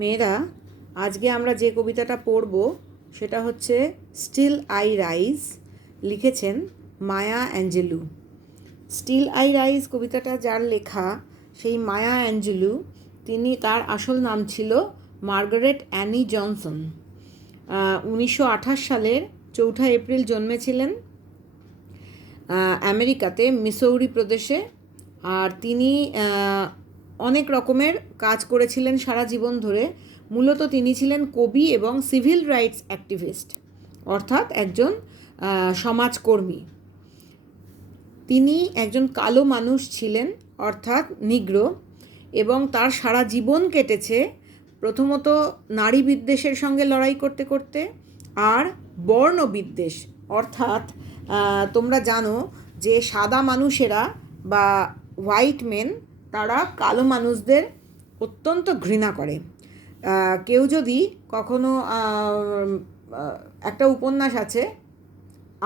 মেয়েরা, আজকে আমরা যে কবিতাটা পড়ব সেটা হচ্ছে স্টিল আই রাইজ, লিখেছেন মায়া অ্যাঞ্জেলু। স্টিল আই রাইজ কবিতাটা যার লেখা, সেই মায়া অ্যাঞ্জেলু, তার আসল নাম ছিল মার্গারেট অ্যানি জনসন। 1928 সালের 4 এপ্রিল জন্মেছিলেন আমেরিকাতে, মিসৌরি প্রদেশে। আর তিনি অনেক রকমের কাজ করেছিলেন সারা জীবন ধরে। মূলত তিনি ছিলেন কবি এবং সিভিল রাইটস অ্যাক্টিভিস্ট, অর্থাৎ একজন সমাজকর্মী। তিনি একজন কালো মানুষ ছিলেন, অর্থাৎ নিগ্রো, এবং তার সারা জীবন কেটেছে প্রথমত নারী বিদ্বেষের সঙ্গে লড়াই করতে করতে, আর বর্ণ বিদ্বেষ, অর্থাৎ তোমরা জানো যে সাদা মানুষেরা বা হোয়াইট মেন, তারা কালো মানুষদের অত্যন্ত ঘৃণা করে। কেউ যদি কখনো একটা উপন্যাস আছে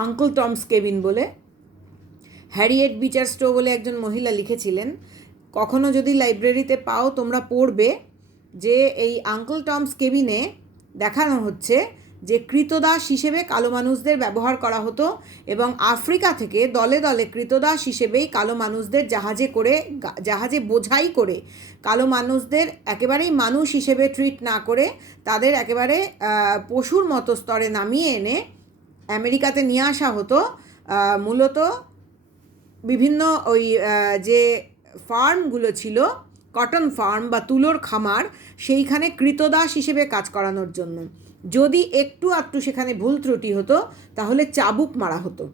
আঙ্কেল টমস কেবিন বলে, হ্যারিয়েট বিচার স্টো বলে একজন মহিলা লিখেছিলেন। কখনো যদি লাইব্রেরিতে পাও তোমরা পড়বে যে এই আঙ্কেল টমস কেবিনে দেখানো হচ্ছে যে কৃতদাস হিসেবে কালো মানুষদের ব্যবহার করা হতো, এবং আফ্রিকা থেকে দলে দলে কৃতদাস হিসেবেই কালো মানুষদের জাহাজে বোঝাই করে কালো মানুষদের একেবারেই মানুষ হিসেবে ট্রিট না করে তাদের একেবারে পশুর মতো স্তরে নামিয়ে এনে আমেরিকাতে নিয়ে আসা হতো। মূলত বিভিন্ন ওই যে ফার্মগুলো ছিল, কটন ফার্ম বা তুলোর খামার, সেইখানে কৃতদাস হিসেবে কাজ করানোর জন্য। যদি একটু আধটু সেখানে ভুল ত্রুটি হতো তাহলে চাবুক মারা হতো।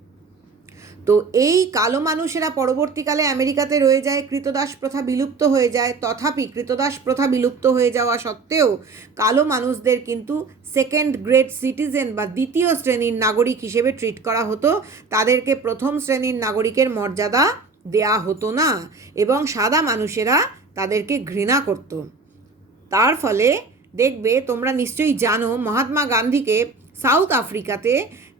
তো এই কালো মানুষেরা পরবর্তীকালে আমেরিকাতে রয়ে যায়, কৃতদাস প্রথা বিলুপ্ত হয়ে যায়। তথাপি কৃতদাস প্রথা বিলুপ্ত হয়ে যাওয়া সত্ত্বেও কালো মানুষদের কিন্তু সেকেন্ড গ্রেড সিটিজেন বা দ্বিতীয় শ্রেণীর নাগরিক হিসেবে ট্রিট করা হতো। তাদেরকে প্রথম শ্রেণীর নাগরিকের মর্যাদা দেয়া হতো না, এবং সাদা মানুষেরা তাদেরকে ঘৃণা করত। তার ফলে দেখবে, তোমরা নিশ্চয়ই জানো, মহাত্মা গান্ধীকে সাউথ আফ্রিকাতে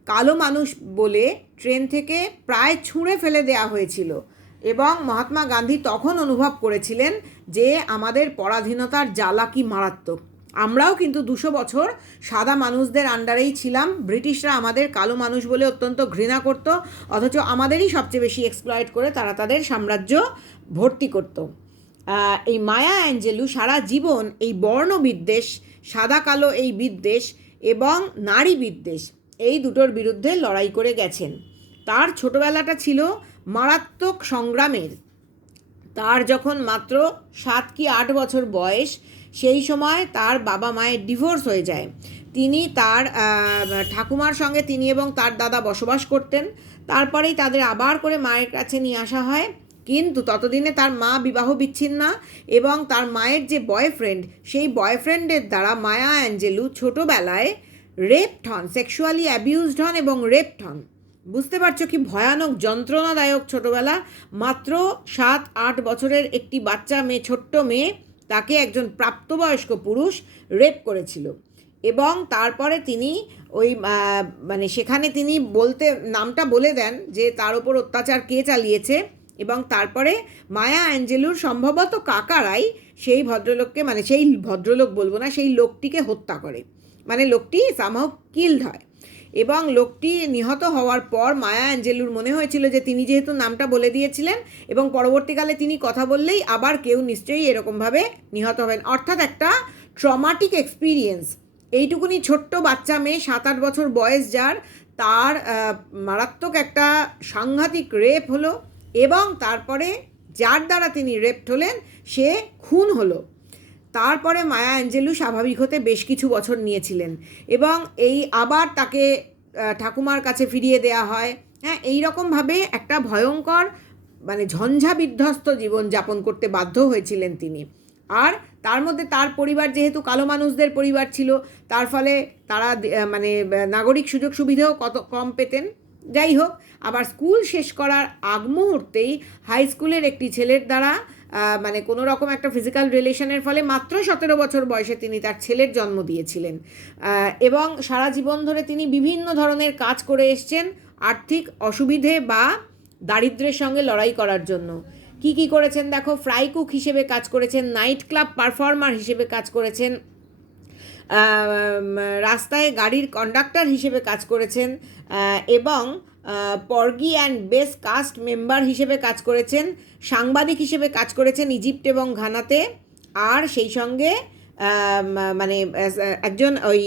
কালো মানুষ বলে ট্রেন থেকে প্রায় ছুঁড়ে ফেলে দেয়া হয়েছিল, এবং মহাত্মা গান্ধী তখন অনুভব করেছিলেন যে আমাদের পরাধীনতার জ্বালা কি মারাত্মক। আমরাও কিন্তু 200 বছর সাদা মানুষদের আন্ডারেই ছিলাম। ব্রিটিশরা আমাদের কালো মানুষ বলে অত্যন্ত ঘৃণা করত, অথচ আমাদেরই সবচেয়ে বেশি এক্সপ্লয়েট করে তারা তাদের সাম্রাজ্য ভর্তি করত। এই মায়া অ্যাঞ্জেলু সারা জীবন এই বর্ণবিদ্বেষ, সাদা কালো এই বিদ্বেষ এবং নারী বিদ্বেষ, এই দুটোর বিরুদ্ধে লড়াই করে গেছেন। তার ছোটোবেলাটা ছিল মারাত্মক সংগ্রামের। তার যখন মাত্র 7 কি 8 বছর বয়স, সেই সময় তার বাবা মায়ের ডিভোর্স হয়ে যায়। তিনি তার ঠাকুমার সঙ্গে তিনি এবং তার দাদা বসবাস করতেন। তারপরেই তাদের আবার করে মায়ের কাছে নিয়ে আসা হয়, কিন্তু ততদিনে তার মা বিবাহ বিচ্ছিন্না, এবং তার মায়ের যে বয়ফ্রেন্ড, সেই বয়ফ্রেন্ডের দ্বারা মায়া অ্যাঞ্জেলু ছোটোবেলায় রেপড হন, সেক্সুয়ালি অ্যাবিউজড হন এবং রেপড হন। বুঝতে পারছো কি ভয়ানক যন্ত্রণাদায়ক ছোটোবেলা। মাত্র 7-8 বছরের একটি বাচ্চা মেয়ে, ছোট্ট মেয়ে, তাকে একজন প্রাপ্তবয়স্ক পুরুষ রেপ করেছিল। এবং তারপরে তিনি ওই সেখানে তিনি নামটা বলে দেন যে তার ওপর অত্যাচার কে চালিয়েছে, এবং তারপরে মায়া অ্যাঞ্জেলুর সম্ভবত কাকারাই সেই ভদ্রলোককে, সেই ভদ্রলোক বলবো না, সেই লোকটিকে হত্যা করে। লোকটি সামহাউ কিল্ড হয়, এবং লোকটি নিহত হওয়ার পর মায়া অ্যাঞ্জেলুর মনে হয়েছিল যে তিনি যেহেতু নামটা বলে দিয়েছিলেন, এবং পরবর্তীকালে তিনি কথা বললেই আবার কেউ নিশ্চয়ই এরকমভাবে নিহত হবেন, অর্থাৎ একটা ট্রমাটিক এক্সপিরিয়েন্স। এইটুকুনি ছোট্ট বাচ্চা মেয়ে, 7-8 বছর বয়স যার, তার মারাত্মক একটা সাংঘাতিক রেপ হলো, এবং তারপরে যার দ্বারা তিনি রেপড হলেন সে খুন হলো। তারপরে মায়া অ্যাঞ্জেলু স্বাভাবিক হতে বেশ কিছু বছর নিয়েছিলেন, এবং আবার তাকে ঠাকুমার কাছে ফিরিয়ে দেয়া হয়। হ্যাঁ, এইরকমভাবে একটা ভয়ঙ্কর ঝঞ্ঝা বিধ্বস্ত জীবন যাপন করতে বাধ্য হয়েছিলেন তিনি। আর তার মধ্যে তার পরিবার যেহেতু কালো মানুষদের পরিবার ছিল, তার ফলে তারা নাগরিক সুযোগ সুবিধাও কম পেতেন। যাই হোক, আবার স্কুল শেষ করার আগ মুহূর্তেই হাই স্কুলের একটি ছেলের দ্বারা কোনো রকম একটা ফিজিক্যাল রিলেশনের ফলে মাত্র 17 বছর বয়সে তিনি তার ছেলের জন্ম দিয়েছিলেন। এবং সারা জীবন ধরে তিনি বিভিন্ন ধরনের কাজ করে এসছেন আর্থিক অসুবিধে বা দারিদ্র্যের সঙ্গে লড়াই করার জন্য। কি করেছেন দেখো, ফ্রাই কুক হিসেবে কাজ করেছেন, নাইট ক্লাব পারফর্মার হিসেবে কাজ করেছেন, রাস্তায় গাড়ির কন্ডাক্টর হিসেবে কাজ করেছেন, এবং পর্গি অ্যান্ড বেস কাস্ট মেম্বার হিসেবে কাজ করেছেন, সাংবাদিক হিসেবে কাজ করেছেন ইজিপ্ট এবং ঘানাতে, আর সেই সঙ্গে মানে একজন ওই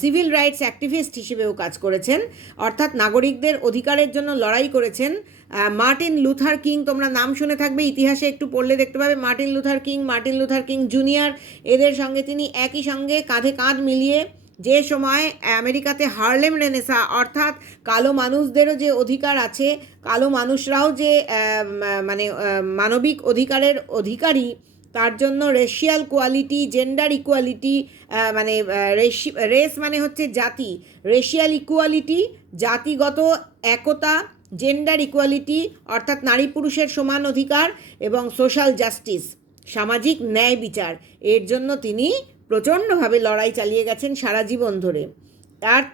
সিভিল রাইটস অ্যাক্টিভিস্ট হিসেবেও কাজ করেছেন, অর্থাৎ নাগরিকদের অধিকারের জন্য লড়াই করেছেন। মার্টিন লুথার কিং, তোমরা নাম শুনে থাকবে, ইতিহাসে একটু পড়লে দেখতে পাবে মার্টিন লুথার কিং জুনিয়র, এদের সঙ্গে তিনি একই সঙ্গে কাঁধে কাঁধ মিলিয়ে যে সময় আমেরিকাতে হার্লেম রেনেসা, অর্থাৎ কালো মানুষদেরও যে অধিকার আছে, কালো মানুষরাও যে মানে মানবিক অধিকারের অধিকারী, তার জন্য রেশিয়াল কোয়ালিটি, জেন্ডার ইকুয়ালিটি, মানে রেস মানে হচ্ছে জাতি, রেশিয়াল ইকুয়ালিটি, জাতিগত একতা, জেন্ডার ইকুয়ালিটি অর্থাৎ নারী পুরুষের সমান অধিকার, এবং সোশ্যাল জাস্টিস, সামাজিক ন্যায় বিচার, এর জন্য তিনি প্রচণ্ডভাবে লড়াই চালিয়ে গেছেন সারা জীবন ধরে।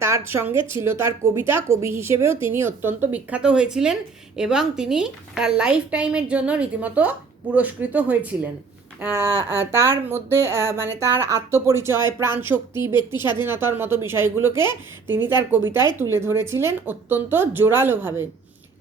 তার সঙ্গে ছিল তার কবিতা, কবি হিসেবেও তিনি অত্যন্ত বিখ্যাত হয়েছিলেন, এবং তিনি তার লাইফ টাইমের জন্য রীতিমতো পুরস্কৃত হয়েছিলেন। তার মধ্যে মানে তার আত্মপরিচয়, প্রাণশক্তি, ব্যক্তি স্বাধীনতার মতো বিষয়গুলোকে তিনি তার কবিতায় তুলে ধরেছিলেন অত্যন্ত জোরালোভাবে।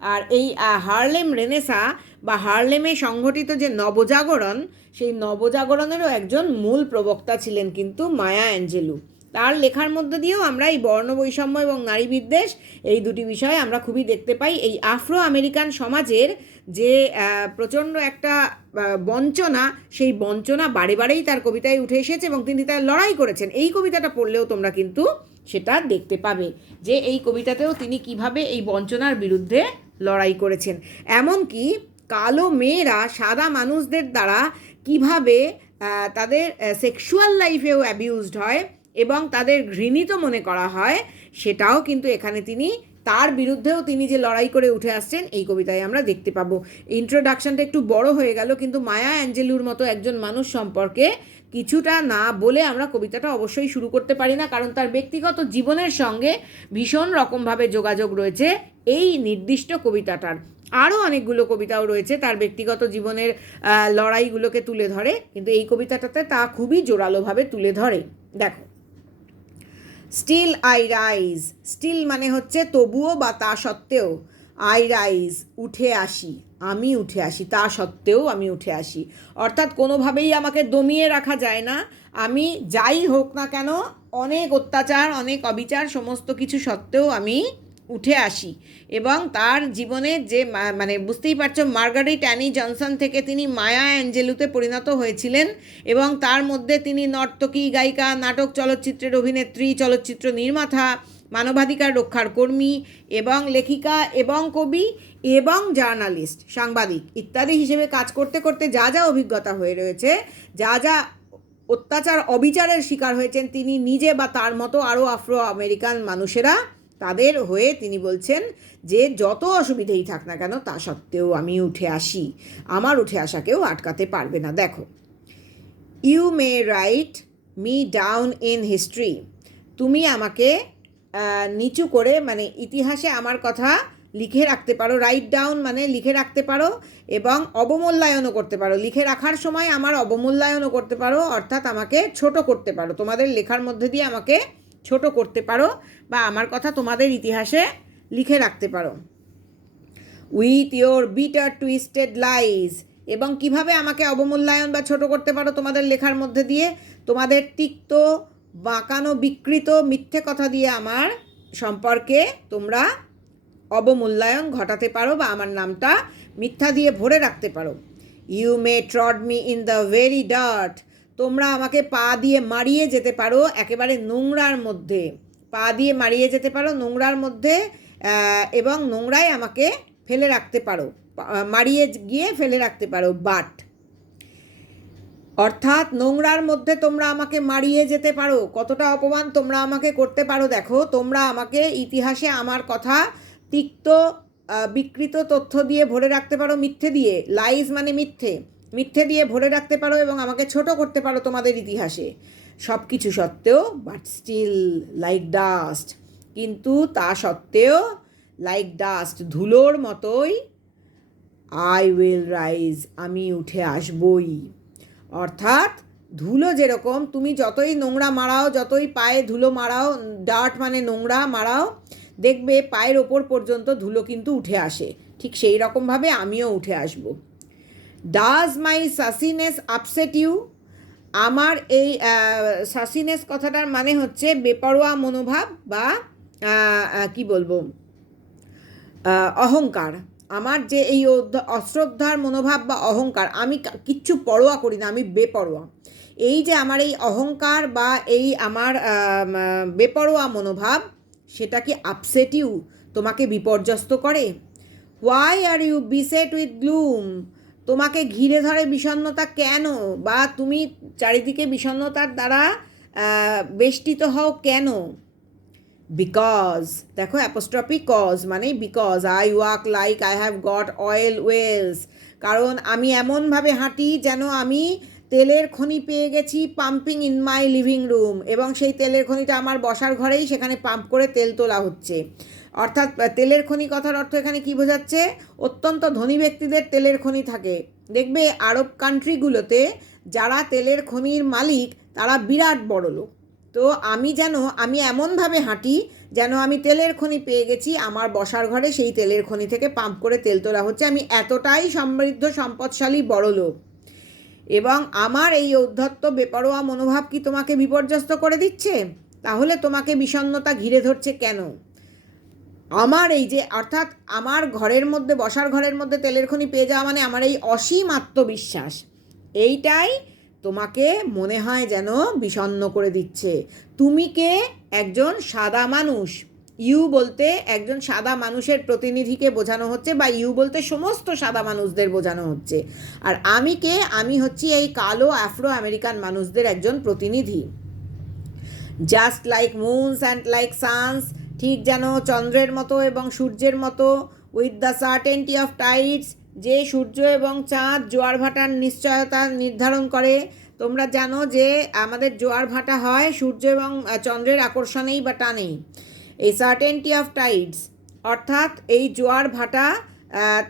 আর এই হার্লেম রেনেসা বা হার্লেমে সংঘটিত যে নবজাগরণ, সেই নবজাগরণেরও একজন মূল প্রবক্তা ছিলেন কিন্তু মায়া অ্যাঞ্জেলু। তার লেখার মধ্যে দিয়েও আমরা এই বর্ণ বৈষম্য এবং নারী বিদ্বেষ, এই দুটি বিষয় আমরা খুবই দেখতে পাই। এই আফ্রো আমেরিকান সমাজের যে প্রচণ্ড একটা বঞ্চনা, সেই বঞ্চনা বারে বারেই তার কবিতায় উঠে এসেছে, এবং তিনি তার লড়াই করেছেন। এই কবিতাটা পড়লেও তোমরা কিন্তু সেটা দেখতে পাবে যে এই কবিতাতেও তিনি কিভাবে এই বঞ্চনার বিরুদ্ধে লড়াই করেছেন। এমনকি কালো মেয়েরা সাদা মানুষদের দ্বারা কিভাবে তাদের সেক্সুয়াল লাইফেও অ্যাবিউজড হয় এবং তাদের ঘৃণিত মনে করা হয়, সেটাও কিন্তু এখানে তিনি, তার বিরুদ্ধেও তিনি যে লড়াই করে উঠে আসছেন, এই কবিতায় আমরা দেখতে পাবো। ইন্ট্রোডাকশনটা একটু বড় হয়ে গেল, কিন্তু মায়া অ্যাঞ্জেলুর মতো একজন মানুষ সম্পর্কে কিছুটা না বলে আমরা কবিতাটা অবশ্যই শুরু করতে পারি না, কারণ তার ব্যক্তিগত জীবনের সঙ্গে ভীষণ রকমভাবে যোগাযোগ রয়েছে এই নির্দিষ্ট কবিতাটার। আরও অনেকগুলো কবিতাও রয়েছে তার ব্যক্তিগত জীবনের লড়াইগুলোকে তুলে ধরে, কিন্তু এই কবিতাটাতে তা খুবই জোরালোভাবে তুলে ধরে। দেখো, স্টিল আই রাইজ, স্টিল মানে হচ্ছে তবুও বা তা সত্ত্বেও, আই রাইজ উঠে আসি, আমি উঠে আসি, তা সত্ত্বেও আমি উঠে আসি, অর্থাৎ কোনোভাবেই আমাকে দমিয়ে রাখা যায় না। আমি যাই হোক না কেন, অনেক অত্যাচার, অনেক অবিচার, সমস্ত কিছু সত্ত্বেও আমি উঠে আসি। এবং তার জীবনে যে মানে বুঝতেই পারছো, মার্গারেট অ্যানি জনসন থেকে তিনি মায়া অ্যাঞ্জেলুতে পরিণত হয়েছিলেন, এবং তার মধ্যে তিনি নর্তকী, গায়িকা, নাটক চলচ্চিত্রের অভিনেত্রী, চলচ্চিত্র নির্মাতা, মানবাধিকার রক্ষার কর্মী এবং লেখিকা এবং কবি এবং জার্নালিস্ট, সাংবাদিক ইত্যাদি হিসেবে কাজ করতে করতে যা যা অভিজ্ঞতা হয়ে রয়েছে, যা যা অত্যাচার অবিচারের শিকার হয়েছেন তিনি নিজে বা তার মতো আরও আফ্রো আমেরিকান মানুষেরা, তাদের হয়ে তিনি বলছেন যে যত অসুবিধেই থাক না কেন, তা সত্ত্বেও আমি উঠে আসি, আমার উঠে আসা কেউ আটকাতে পারবে না। দেখো, you may write me down in history, তুমি আমাকে নিচু করে, মানে ইতিহাসে আমার কথা লিখে রাখতে পারো, রাইট ডাউন মানে লিখে রাখতে পারো, এবং অবমূল্যায়নও করতে পারো, লিখে রাখার সময় আমার অবমূল্যায়নও করতে পারো, অর্থাৎ আমাকে ছোট করতে পারো, তোমাদের লেখার মধ্যে দিয়ে আমাকে ছোট করতে পারো, বা আমার কথা তোমাদের ইতিহাসে লিখে রাখতে পারো। With your bitter twisted lies, এবং কিভাবে আমাকে অবমূল্যায়ন বা ছোট করতে পারো তোমাদের লেখার মধ্যে দিয়ে, তোমাদের তিক্ত, বাঁকানো, বিকৃত মিথ্যে কথা দিয়ে আমার সম্পর্কে তোমরা অবমূল্যায়ন ঘটাতে পারো, বা আমার নামটা মিথ্যা দিয়ে ভরে রাখতে পারো। You may trod me in the very dirt, তোমরা আমাকে পা দিয়ে মারিয়ে যেতে পারো একেবারে নোংরার মধ্যে, পা দিয়ে মারিয়ে যেতে পারো নোংরার মধ্যে, এবং নোংরায় আমাকে ফেলে রাখতে পারো, মারিয়ে গিয়ে ফেলে রাখতে পারো। বাট, অর্থাৎ নোংরার মধ্যে তোমরা আমাকে মারিয়ে যেতে পারো, কতটা অপমান তোমরা আমাকে করতে পারো। দেখো, তোমরা আমাকে ইতিহাসে আমার কথা তিক্ত, বিকৃত তথ্য দিয়ে ভরে রাখতে পারো, মিথ্যে দিয়ে, লাইজ মানে মিথ্যে, মিথ্যে দিয়ে ভরে রাখতে পারো, এবং আমাকে ছোট করতে পারো তোমাদের ইতিহাসে। সব কিছু সত্ত্বেও, বাট স্টিল লাইক ডাস্ট, কিন্তু তা সত্ত্বেও লাইক ডাস্ট, ধুলোর মতোই, আই উইল রাইজ, আমি উঠে আসবই। অর্থাৎ ধুলো যেরকম, তুমি যতই নোংরা মারাও, যতই পায়ে ধুলো মারাও, ডার্ট মানে নোংরা মারাও, দেখবে পায়ের ওপর পর্যন্ত ধুলো কিন্তু উঠে আসে। ঠিক সেই রকমভাবে আমিও উঠে আসব। Does my sassiness upset you? আমার এই সাসিনেস কথাটার মানে হচ্ছে বেপরোয়া মনোভাব বা কি বলবো, অহংকার। আমার যে এই অশ্রদ্ধার মনোভাব বা অহংকার, আমি কিচ্ছু পরোয়া করি না, আমি বেপরোয়া। এই যে আমার এই অহংকার বা এই আমার বেপরোয়া মনোভাব, সেটা কি আপসেট ইউ, তোমাকে বিপর্যস্ত করে? Why are you beset with gloom? তোমাকে ঘিরে ধরে বিষণ্ণতা কেন, বা তুমি চারিদিকে বিষণ্ণতার দ্বারা বেষ্টিত হও কেন? বিকজ, দেখো অ্যাপোস্ট্রফি কজ মানে because, I walk like I have got oil wells. কারণ আমি এমনভাবে হাঁটি যেন আমি তেলের খনি পেয়ে গেছি, pumping in my living room, এবং সেই তেলের খনিটা আমার বসার ঘরেই, সেখানে পাম্প করে তেল তোলা হচ্ছে। অর্থাৎ তেলের খনি কথার অর্থ এখানে কি বোঝাচ্ছে? অত্যন্ত ধনী ব্যক্তিদের তেলের খনি থাকে। দেখবে আরব কান্ট্রিগুলোতে যারা তেলের খনির মালিক তারা বিরাট বড়লোক। তো আমি এমনভাবে হাঁটি যেন আমি তেলের খনি পেয়ে গেছি, আমার বসার ঘরে সেই তেলের খনি থেকে পাম্প করে তেল তোলা হচ্ছে, আমি এতটাই সমৃদ্ধ সম্পদশালী বড়লোক। এবং আমার এই ঔদ্ধত্য বেপরোয়া মনোভাব কি তোমাকে বিপর্যস্ত করে দিচ্ছে? তাহলে তোমাকে বিষণ্ণতা ঘিরে ধরছে কেন? আমার এই যে, অর্থাৎ আমার ঘরের মধ্যে, বসার ঘরের মধ্যে তেলের খনি পেয়ে যাওয়া মানে আমার এই অসীম আত্মবিশ্বাস, এইটাই তোমাকে মনে হয় যেন বিষণ্ণ করে দিচ্ছে। তুমি কে? একজন সাদা মানুষ। ইউ বলতে একজন সাদা মানুষের প্রতিনিধিকে বোঝানো হচ্ছে, বা ইউ বলতে সমস্ত সাদা মানুষদের বোঝানো হচ্ছে। আর আমি কে? আমি হচ্ছি এই কালো আফ্রো আমেরিকান মানুষদের একজন প্রতিনিধি। Just like moons and like suns, ঠিক যেন চন্দ্রের মতো এবং সূর্যের মতো, with the certainty of tides, যে সূর্য এবং চাঁদ জোয়ার ভাটার নিশ্চয়তা নির্ধারণ করে। তোমরা জানো যে আমাদের জোয়ার ভাটা হয় সূর্য এবং চন্দ্রের আকর্ষণেই বা টানেই। এই সার্টেনটি অফ টাইডস অর্থাৎ এই জোয়ার ভাটা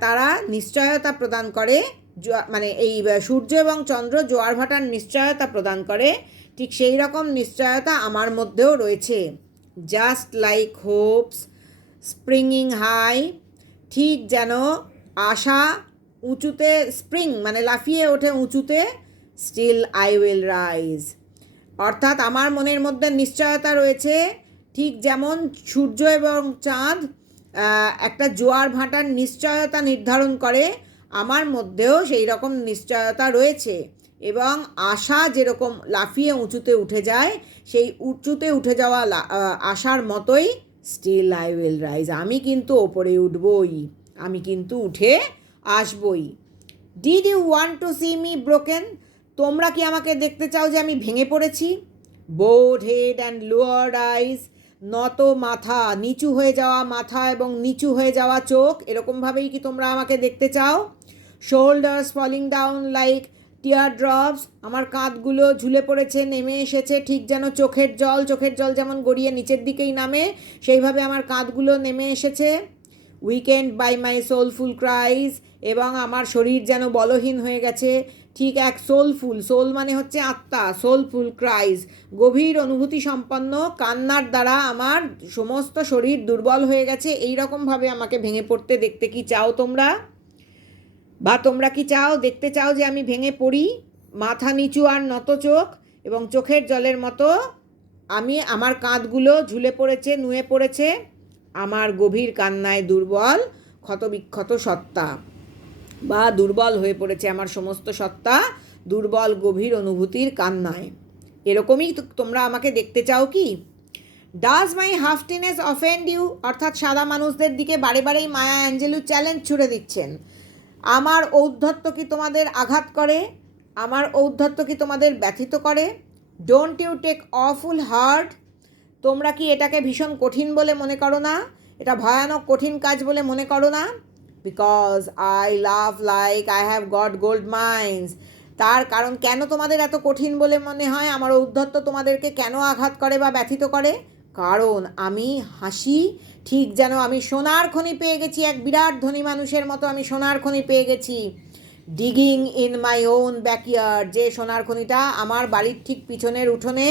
তারা নিশ্চয়তা প্রদান করে, মানে এই সূর্য এবং চন্দ্র জোয়ার ভাটার নিশ্চয়তা প্রদান করে। ঠিক সেই রকম নিশ্চয়তা আমার মধ্যেও রয়েছে। জাস্ট লাইক হোপস স্প্রিংইং হাই, ঠিক যেন আশা উঁচুতে, স্প্রিং মানে লাফিয়ে ওঠে উঁচুতে, স্টিল আই উইল রাইজ। অর্থাৎ আমার মনের মধ্যে নিশ্চয়তা রয়েছে, ঠিক যেমন সূর্য এবং চাঁদ একটা জোয়ার ভাটার নিশ্চয়তা নির্ধারণ করে, আমার মধ্যেও সেই রকম নিশ্চয়তা রয়েছে। এবং আশা যেরকম লাফিয়ে উঁচুতে উঠে যায়, সেই উঁচুতে উঠে যাওয়া আশার মতোই স্টিল আই উইল রাইজ, আমি কিন্তু ওপরে উঠবই, আমি কিন্তু উঠে আসবই। Did you want to see me broken? তোমরা কি আমাকে দেখতে চাও যে আমি ভেঙে পড়েছি? Bowed head and lowered eyes, নত মাথা, নিচু হয়ে যাওয়া মাথা এবং নিচু হয়ে যাওয়া চোখ, এরকমভাবেই কি তোমরা আমাকে দেখতে চাও? শোল্ডার্স ফলিং ডাউন লাইক টিয়ার ড্রপস, আমার কাঁধগুলো ঝুলে পড়েছে, নেমে এসেছে, ঠিক যেন চোখের জল যেমন গড়িয়ে নিচের দিকেই নামে, সেইভাবে আমার কাঁধগুলো নেমে এসেছে। Weakened by my soulful cries, এবং আমার শরীর যেন বলহীন হয়ে গেছে, ঠিক এক সোলফুল, সোল মানে হচ্ছে আত্মা, সোলফুল ক্রাইজ, গভীর অনুভূতি সম্পন্ন কান্নার দ্বারা আমার সমস্ত শরীর দুর্বল হয়ে গেছে। এই রকমভাবে আমাকে ভেঙে পড়তে দেখতে কি চাও তোমরা? বা তোমরা কি চাও, দেখতে চাও যে আমি ভেঙে পড়ি, মাথা নিচু আর নত চোখ এবং চোখের জলের মতো আমার কাঁধগুলো ঝুলে পড়েছে, নুয়ে পড়েছে, আমার গভীর কান্নায় দুর্বল ক্ষতবিক্ষত সত্তা, বা দুর্বল হয়ে পড়েছে আমার সমস্ত সত্তা দুর্বল গভীর অনুভূতির কান্নায়। এরকমই তোমরা আমাকে দেখতে চাও কি? Does my haughtiness offend you? অর্থাৎ সাদা মানুষদের দিকে বারে বারেই মায়া অ্যাঞ্জেলু চ্যালেঞ্জ ছুড়ে দিচ্ছেন। আমার ঔদ্ধত্য কি তোমাদের আঘাত করে? আমার ঔদ্ধত্য কি তোমাদের ব্যথিত করে? Don't you take awful hard? তোমরা কি এটাকে ভীষণ কঠিন বলে মনে করো না? এটা ভয়ানক কঠিন কাজ বলে মনে করো না? Because I love like I have goat gold mines. তার কারণ কেন তোমাদের এত কঠিন বলে মনে হয়? আমার ঔদ্ধত্য তোমাদেরকে কেন আঘাত করে বা ব্যথিত করে? কারণ আমি হাসি ঠিক যেন আমি সোনার খনি পেয়ে গেছি, এক বিরাট ধনী মানুষের মতো আমি সোনার খনি পেয়ে গেছি, digging in my own backyard, যে সোনার খনিটা আমার বাড়ির ঠিক পিছনের উঠোনে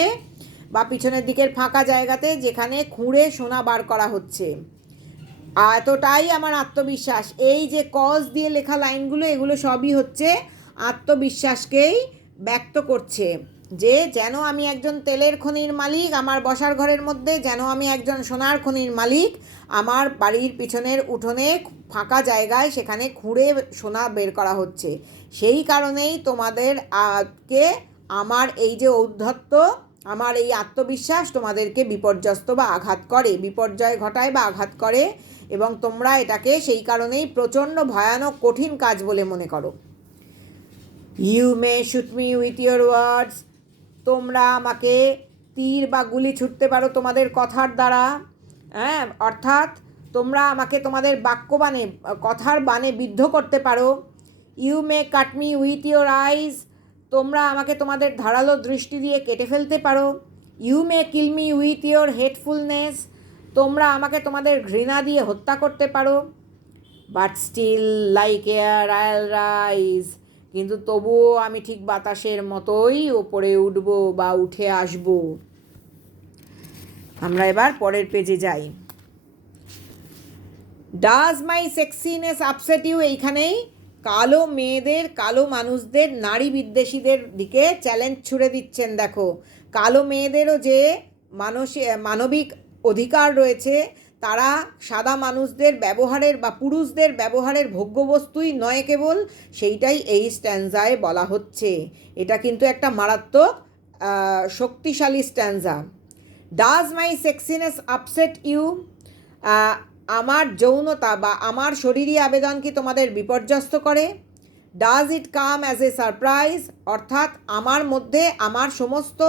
বা পিছনের দিকের ফাঁকা জায়গাতে, যেখানে খুঁড়ে সোনা বার করা হচ্ছে। এতটাই আমার আত্মবিশ্বাস। এই যে কজ দিয়ে লেখা লাইনগুলো, এগুলো সবই হচ্ছে আত্মবিশ্বাসকেই ব্যক্ত করছে, যে যেন আমি একজন তেলের খনির মালিক আমার বসার ঘরের মধ্যে, যেন আমি একজন সোনার খনির মালিক আমার বাড়ির পিছনের উঠোনে ফাঁকা জায়গায়, সেখানে খুঁড়ে সোনা বের করা হচ্ছে। সেই কারণেই তোমাদের কে আমার এই যে ঔদ্ধত্য, আমার এই আত্মবিশ্বাস তোমাদেরকে বিপর্যস্ত বা আঘাত করে, বিপর্যয় ঘটায় বা আঘাত করে, এবং তোমরা এটাকে সেই কারণেই প্রচণ্ড ভয়ানক কঠিন কাজ বলে মনে করো। You may shoot me with your words, তোমরা আমাকে তীর বা গুলি ছুটতে পারো তোমাদের কথার দ্বারা, হ্যাঁ, অর্থাৎ তোমরা আমাকে তোমাদের বাক্যবাণে, কথার বাণে বিদ্ধ করতে পারো। You may cut me with your eyes, তোমরা আমাকে তোমাদের ধারালো দৃষ্টি দিয়ে কেটে ফেলতে পারো। You may kill me with your hatefulness, তোমরা আমাকে তোমাদের ঘৃণা দিয়ে হত্যা করতে পারো। But still like air I'll rise, কিন্তু তবুও আমি ঠিক বাতাসের মতোই ওপরে উঠব বা উঠে আসব। আমরা এবার পরের পেজে যাই। Does my sexiness upset you, এইখানেই কালো মেয়েদের, কালো মানুষদের, নারী বিদ্বেষীদের দিকে চ্যালেঞ্জ ছুড়ে দিচ্ছেন। দেখো, কালো মেয়েদেরও যে মানবিক অধিকার রয়েছে, তারা সাদা মানুষদের ব্যবহারের বা পুরুষদের ব্যবহারের ভোগ্যবস্তুই নয় কেবল, সেইটাই এই স্ট্যান্জায় বলা হচ্ছে। এটা কিন্তু একটা মারাত্মক শক্তিশালী stanza. Does my sexiness upset you, আমার যৌনতা বা আমার শরীরী আবেদন কি তোমাদের বিপর্যস্ত করে? Does it come as a surprise, অর্থাৎ আমার মধ্যে আমার সমস্ত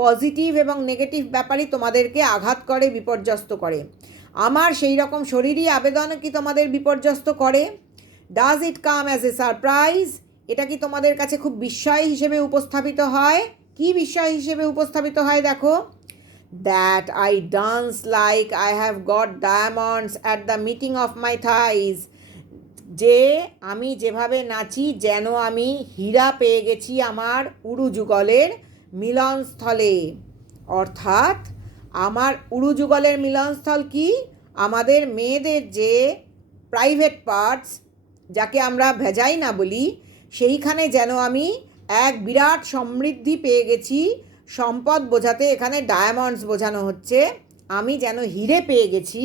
পজিটিভ এবং নেগেটিভ ব্যাপারই তোমাদেরকে আঘাত করে, বিপর্যস্ত করে। আমার সেই রকম শরীরী আবেদন কি তোমাদের বিপর্যস্ত করে? Does it come as a surprise, এটা কি তোমাদের কাছে খুব বিস্ময় হিসেবে উপস্থাপিত হয়? কি বিস্ময় হিসেবে উপস্থাপিত হয় দেখো। That I dance like I have got diamonds at the meeting of my thighs, যে আমি যেভাবে নাচি যেন আমি হীরা পেয়ে গেছি আমার উরু যুগলের মিলনস্থলে। অর্থাৎ আমার উরু যুগলের মিলনস্থল কি? আমাদের মেয়েদের যে প্রাইভেট পার্টস, যাকে আমরা ভ্যাজাইনা বলি, সেইখানে যেন আমি এক বিরাট সমৃদ্ধি পেয়ে গেছি। সম্পদ বোঝাতে এখানে ডায়মন্ডস বোঝানো হচ্ছে। আমি যেন হিরে পেয়ে গেছি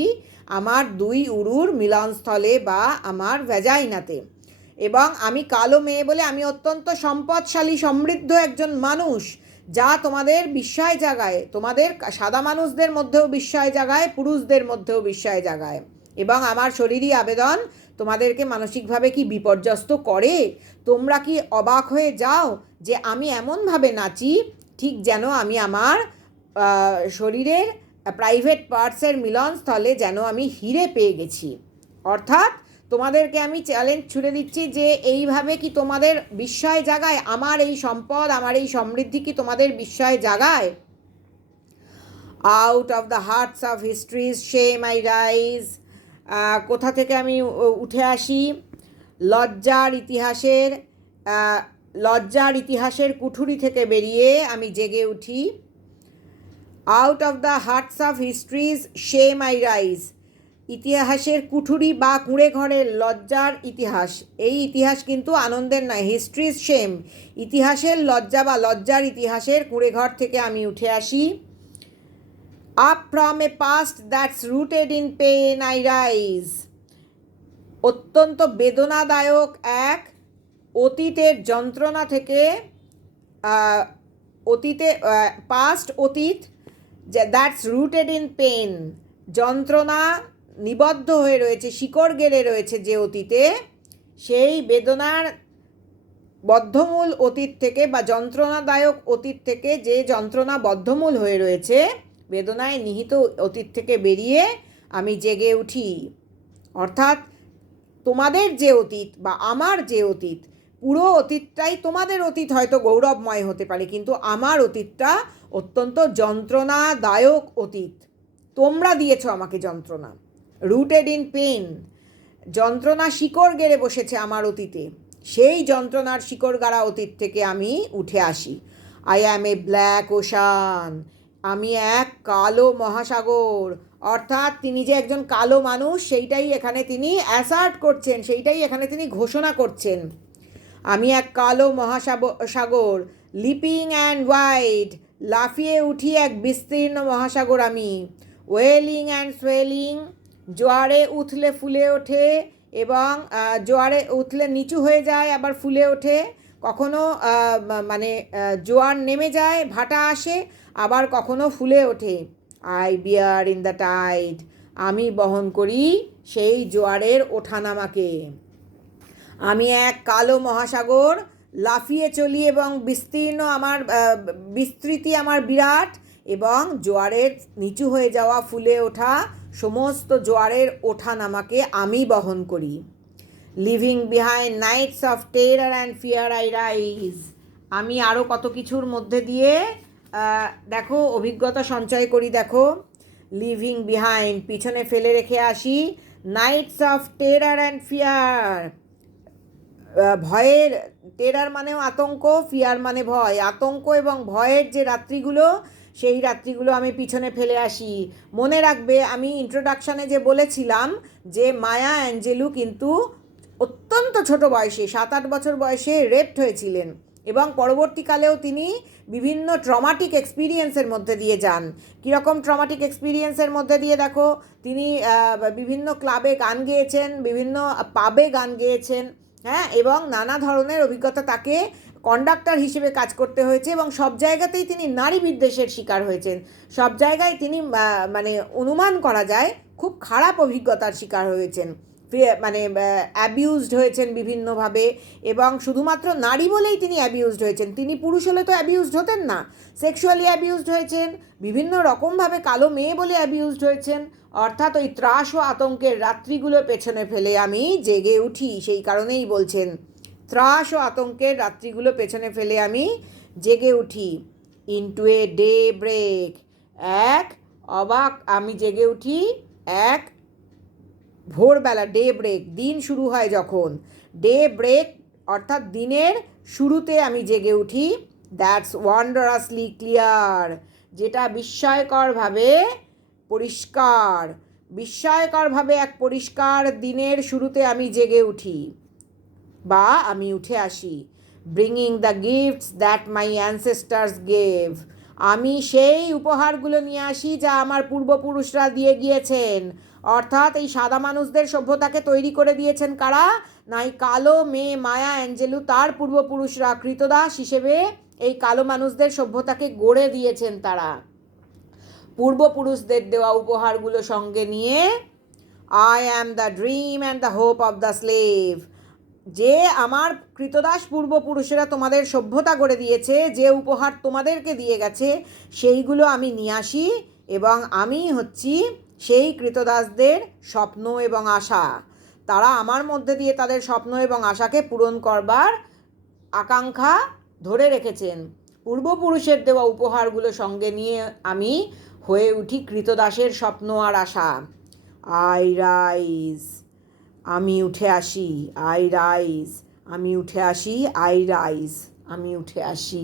আমার দুই উরুর মিলনস্থলে বা আমার ভ্যাজাইনাতে। এবং আমি কালো মেয়ে বলে আমি অত্যন্ত সম্পদশালী, সমৃদ্ধ একজন মানুষ, যা তোমাদের বিস্ময় জাগায়, তোমাদের সাদা মানুষদের মধ্যেও বিস্ময় জাগায়, পুরুষদের মধ্যেও বিস্ময় জাগায়। এবং আমার শরীরী আবেদন তোমাদেরকে মানসিকভাবে কি বিপর্যস্ত করে? তোমরা কি অবাক হয়ে যাও যে আমি এমনভাবে নাচি ঠিক যেন আমি আমার শরীরের প্রাইভেট পার্টসের মিলনস্থলে যেন আমি হিরে পেয়ে গেছি? অর্থাৎ তোমাদেরকে আমি চ্যালেঞ্জ ছুড়ে দিচ্ছি যে এইভাবে কি তোমাদের বিস্ময় জাগায়? আমার এই সম্পদ, আমার এই সমৃদ্ধি কি তোমাদের বিস্ময় জাগায়? Out of the hertz of histories shame I rise, কোথা থেকে আমি উঠে আসি? লজ্জার ইতিহাসের কুঠুরি থেকে বেরিয়ে আমি জেগে উঠি। Out of the hertz of histories shame I rise, ইতিহাসের কুঠুরি বা কুঁড়ে ঘরের লজ্জার ইতিহাস, এই ইতিহাস কিন্তু আনন্দের নয়। হিস্ট্রিজ শেম, ইতিহাসের লজ্জা বা লজ্জার ইতিহাসের কুঁড়ে ঘর থেকে আমি উঠে আসি। Up from a past that's rooted in pain I rise, অত্যন্ত বেদনাদায়ক এক অতীতের যন্ত্রণা থেকে, অতীত দ্যাটস রুটেড ইন পেন, যন্ত্রণা নিবদ্ধ হয়ে রয়েছে, শিকড় গেড়ে রয়েছে যে অতীতে, সেই বেদনার বদ্ধমূল অতীত থেকে বা যন্ত্রণাদায়ক অতীত থেকে, যে যন্ত্রণা বদ্ধমূল হয়ে রয়েছে, বেদনায় নিহিত অতীত থেকে বেরিয়ে আমি জেগে উঠি। অর্থাৎ তোমাদের যে অতীত বা আমার যে অতীত, পুরো অতীতটাই, তোমাদের অতীত হয়তো গৌরবময় হতে পারে, কিন্তু আমার অতীতটা অত্যন্ত যন্ত্রণাদায়ক অতীত। তোমরা দিয়েছ আমাকে যন্ত্রণা। রুটেড ইন পেন, যন্ত্রণা শিকড় গেড়ে বসেছে আমার অতীতে। সেই যন্ত্রণার শিকড়গাড়া অতীত থেকে আমি উঠে আসি। I am A black ocean, আমি এক কালো মহাসাগর। অর্থাৎ তিনি যে একজন কালো মানুষ সেইটাই এখানে তিনি অ্যাসার্ট করছেন, সেইটাই এখানে তিনি ঘোষণা করছেন। আমি এক কালো মহাসাগর, লিপিং অ্যান্ড ওয়াইড, লাফিয়ে উঠি এক বিস্তীর্ণ মহাসাগর আমি। ওয়েলিং অ্যান্ড সোয়েলিং, জোয়ারে উথলে ফুলে ওঠে এবং জোয়ারে উথলে নিচু হয়ে যায় আবার ফুলে ওঠে। কখনো মানে জোয়ার নেমে যায়, ভাটা আসে, আবার কখনো ফুলে ওঠে। I bear in the tide, আমি বহন করি সেই জোয়ারের ওঠানামাকে। আমি এক কালো মহাসাগর, লাফিয়ে চলি এবং বিস্তীর্ণ আমার বিস্তৃতি আমার বিরাট, এবং জোয়ারের নিচু হয়ে যাওয়া ফুলে ওঠা সমস্ত জোয়ারের ওঠানামাকে আমি বহন করি। Leaving behind nights of terror and fear I rise, আমি আরও কত কিছুর মধ্যে দিয়ে দেখো অভিজ্ঞতা সঞ্চয় করি। দেখো, লিভিং বিহাইন্ড, পিছনে ফেলে রেখে আসি, nights of terror and fear, ভয়ের, টেরার মানেও আতঙ্ক, ফিয়ার মানে ভয়, আতঙ্ক এবং ভয়ের যে রাত্রিগুলো, সেই রাত্রিগুলো আমি পিছনে ফেলে আসি। মনে রাখবে আমি ইন্ট্রোডাকশানে যে বলেছিলাম যে মায়া অ্যাঞ্জেলু কিন্তু অত্যন্ত ছোট বয়সে 7-8 বছর বয়সে রেপড হয়েছিলেন, এবং পরবর্তীকালেও তিনি বিভিন্ন ট্রমাটিক এক্সপিরিয়েন্সের মধ্যে দিয়ে যান। কীরকম ট্রমাটিক এক্সপিরিয়েন্সের মধ্যে দিয়ে? দেখো, তিনি বিভিন্ন ক্লাবে গান গেয়েছেন, বিভিন্ন পাবে গান গেয়েছেন, হ্যাঁ, এবং নানা ধরনের অভিজ্ঞতা, তাকে কন্ডাক্টর হিসেবে কাজ করতে হয়েছে, এবং সব জায়গাতেই তিনি নারী বিদ্বেষের শিকার হয়েছেন। সব জায়গায় তিনি মানে অনুমান করা যায় খুব খারাপ অভিজ্ঞতার শিকার হয়েছেন, মানে অ্যাবিউজড হয়েছেন বিভিন্নভাবে, এবং শুধুমাত্র নারী বলেই তিনি অ্যাবিউজড হয়েছেন, তিনি পুরুষ হলে তো অ্যাবিউজড হতেন না। সেক্সুয়ালি অ্যাবিউজড হয়েছেন, বিভিন্ন রকমভাবে কালো মেয়ে বলে অ্যাবিউজড হয়েছেন। অর্থাৎ ওই ত্রাস ও আতঙ্কের রাত্রিগুলো পেছনে ফেলে আমি জেগে উঠি, সেই কারণেই বলছেন ত্রাস ও আতঙ্কের রাত্রিগুলো পেছনে ফেলে আমি জেগে উঠি। ইনটু এ ডে ব্রেক, এক অবাক, আমি জেগে উঠি এক ভোরবেলা, ডে ব্রেক, দিন শুরু হয় যখন, ডে ব্রেক অর্থাৎ দিনের শুরুতে আমি জেগে উঠি। দ্যাটস ওয়ান্ডারাসলি ক্লিয়ার, যেটা বিস্ময়করভাবে পরিষ্কার, বিস্ময়করভাবে এক পরিষ্কার দিনের শুরুতে আমি জেগে উঠি বা আমি উঠে আসি। Bringing the gifts that my ancestors gave, আমি সেই উপহারগুলো নিয়ে আসি যা আমার পূর্বপুরুষরা দিয়ে গিয়েছেন। অর্থাৎ এই সাদা মানুষদের সভ্যতাকে তৈরি করে দিয়েছেন কারা? না এই কালো মেয়ে মায়া অ্যাঞ্জেলু, তার পূর্বপুরুষরা কৃতদাস হিসেবে এই কালো মানুষদের সভ্যতাকে গড়ে দিয়েছেন। তারা পূর্বপুরুষদের দেওয়া উপহারগুলো সঙ্গে নিয়ে I am the dream and the hope of the slave, যে আমার কৃতদাস পূর্বপুরুষেরা তোমাদের সভ্যতা গড়ে দিয়েছে, যে উপহার তোমাদেরকে দিয়ে গেছে, সেইগুলো আমি নিয়ে আসি, এবং আমি হচ্ছি সেই কৃতদাসদের স্বপ্ন এবং আশা। তারা আমার মধ্যে দিয়ে তাদের স্বপ্ন এবং আশাকে পূরণ করবার আকাঙ্ক্ষা ধরে রেখেছেন। পূর্বপুরুষের দেওয়া উপহারগুলো সঙ্গে নিয়ে আমি হয়ে উঠি কৃতদাসের স্বপ্ন আর আশা। আই রাইজ, আমি উঠে আসি, আই রাইজ, আমি উঠে আসি, আই রাইজ, আমি উঠে আসি।